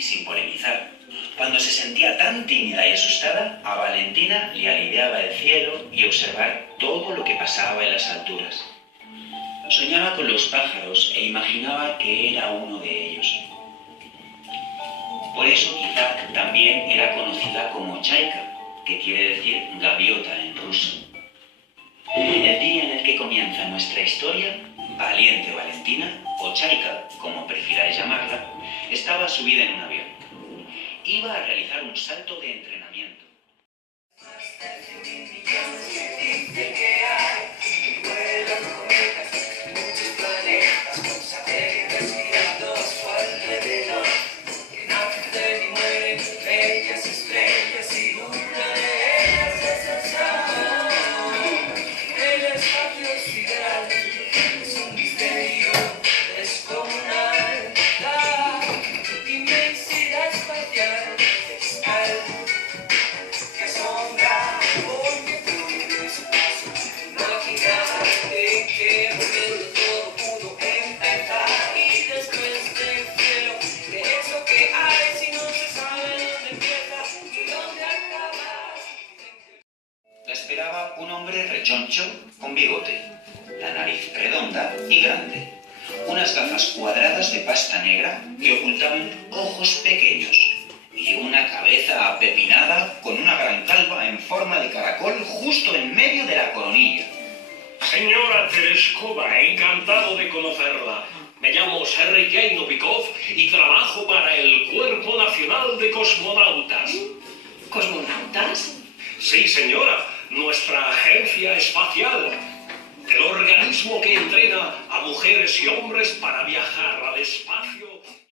y sin polemizar. Cuando se sentía tan tímida y asustada, a Valentina le aliviaba el cielo y observar todo lo que pasaba en las alturas. Soñaba con los pájaros e imaginaba que era uno de ellos. Por eso quizá también era conocida como Chaika, que quiere decir gaviota en ruso. El día en el que comienza nuestra historia, valiente Valentina, o Chaika, como prefiráis llamarla, estaba subida en un avión. Iba a realizar un salto de entrenamiento. La esperaba un hombre rechoncho con bigote, la nariz redonda y grande, unas gafas cuadradas de pasta negra que ocultaban ojos pequeños y una cabeza apepinada con una gran calva en forma de caracol justo en medio de la coronilla. Señora Tereskova, encantado de conocerla. Me llamo Sergei Novikov y trabajo para el Cuerpo Nacional de Cosmonautas. ¿Cosmonautas? Sí, señora, nuestra agencia espacial. El organismo que entrena a mujeres y hombres para viajar al espacio.